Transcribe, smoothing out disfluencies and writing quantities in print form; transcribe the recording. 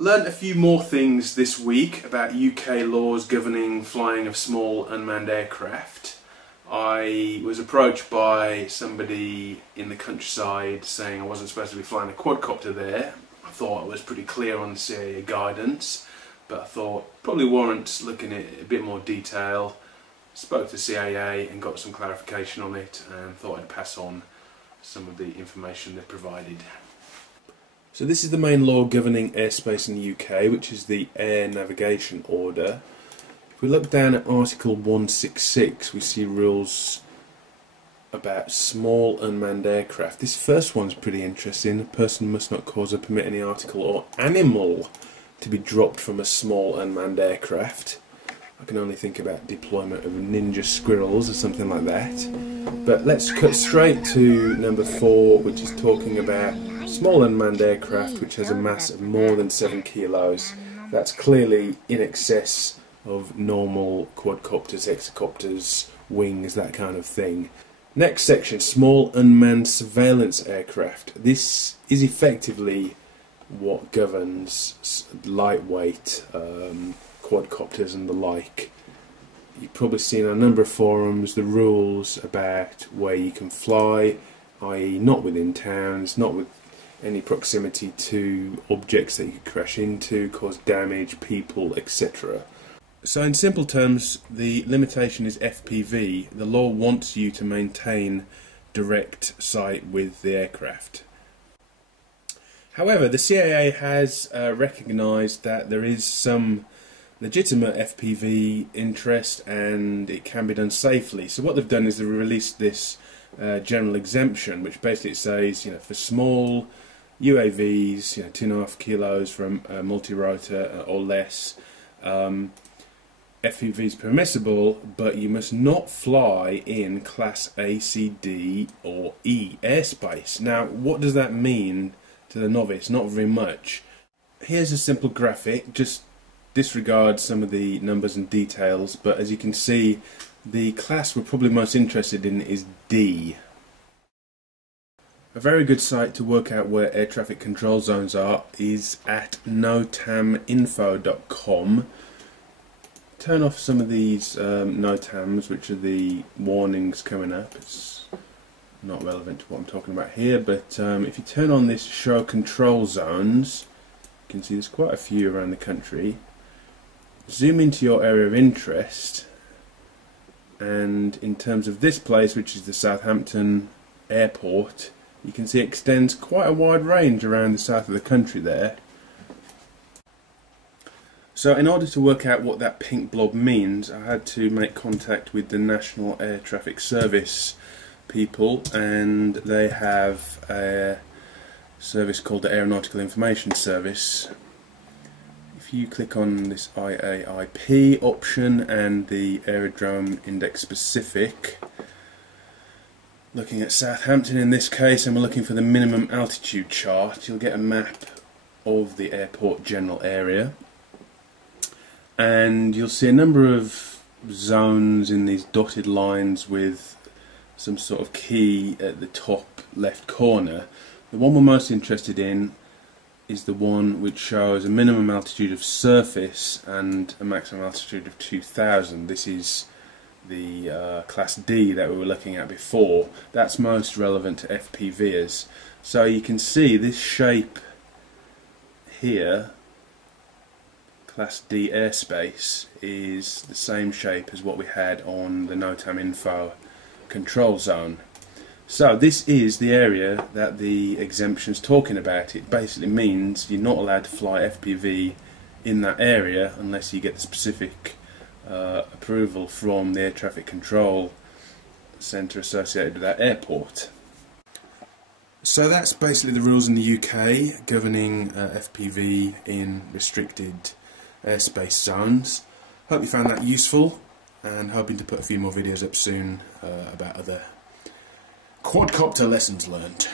Learned a few more things this week about UK laws governing flying of small unmanned aircraft. I was approached by somebody in the countryside saying I wasn't supposed to be flying a quadcopter there. I thought it was pretty clear on the CAA guidance, but I thought probably warrants looking at it a bit more detail. Spoke to CAA and got some clarification on it and thought I'd pass on some of the information they provided. So this is the main law governing airspace in the UK, which is the Air Navigation Order. If we look down at Article 166, we see rules about small unmanned aircraft. This first one's pretty interesting. A person must not cause or permit any article or animal to be dropped from a small unmanned aircraft. I can only think about deployment of ninja squirrels or something like that. But let's cut straight to number 4, which is talking about small unmanned aircraft which has a mass of more than 7 kilos. That's clearly in excess of normal quadcopters, hexacopters, wings, that kind of thing. Next section, small unmanned surveillance aircraft. This is effectively what governs lightweight quadcopters and the like. You've probably seen on a number of forums the rules about where you can fly, i.e. not within towns, not with any proximity to objects that you could crash into, cause damage, people, etc. So in simple terms, the limitation is FPV. The law wants you to maintain direct sight with the aircraft. However, the CAA has recognised that there is some legitimate FPV interest and it can be done safely. So what they've done is they've released this general exemption, which basically says, for small UAVs, 2.5 kilos from a multi-rotor or less, FPV is permissible, but you must not fly in Class A, C, D or E airspace. Now, what does that mean to the novice? Not very much. Here's a simple graphic, just disregard some of the numbers and details, but as you can see, the class we're probably most interested in is D. A very good site to work out where air traffic control zones are is at notaminfo.com. Turn off some of these NOTAMs, which are the warnings coming up. It's not relevant to what I'm talking about here, but if you turn on this show control zones, you can see there's quite a few around the country. Zoom into your area of interest, and in terms of this place, which is the Southampton airport, you can see it extends quite a wide range around the south of the country there. So in order to work out what that pink blob means, I had to make contact with the National Air Traffic Service people, and they have a service called the Aeronautical Information Service. If you click on this IAIP option and the Aerodrome Index Specific, looking at Southampton in this case, and we're looking for the minimum altitude chart, you'll get a map of the airport general area, and you'll see a number of zones in these dotted lines with some sort of key at the top left corner. The one we're most interested in is the one which shows a minimum altitude of surface and a maximum altitude of 2000. This is the Class D that we were looking at before. That's most relevant to FPVers. So you can see this shape here, Class D airspace, is the same shape as what we had on the NOTAM info control zone. So this is the area that the exemption's talking about. It basically means you're not allowed to fly FPV in that area unless you get the specific approval from the air traffic control centre associated with that airport. So that's basically the rules in the UK governing FPV in restricted airspace zones. Hope you found that useful, and hoping to put a few more videos up soon about other quadcopter lessons learned.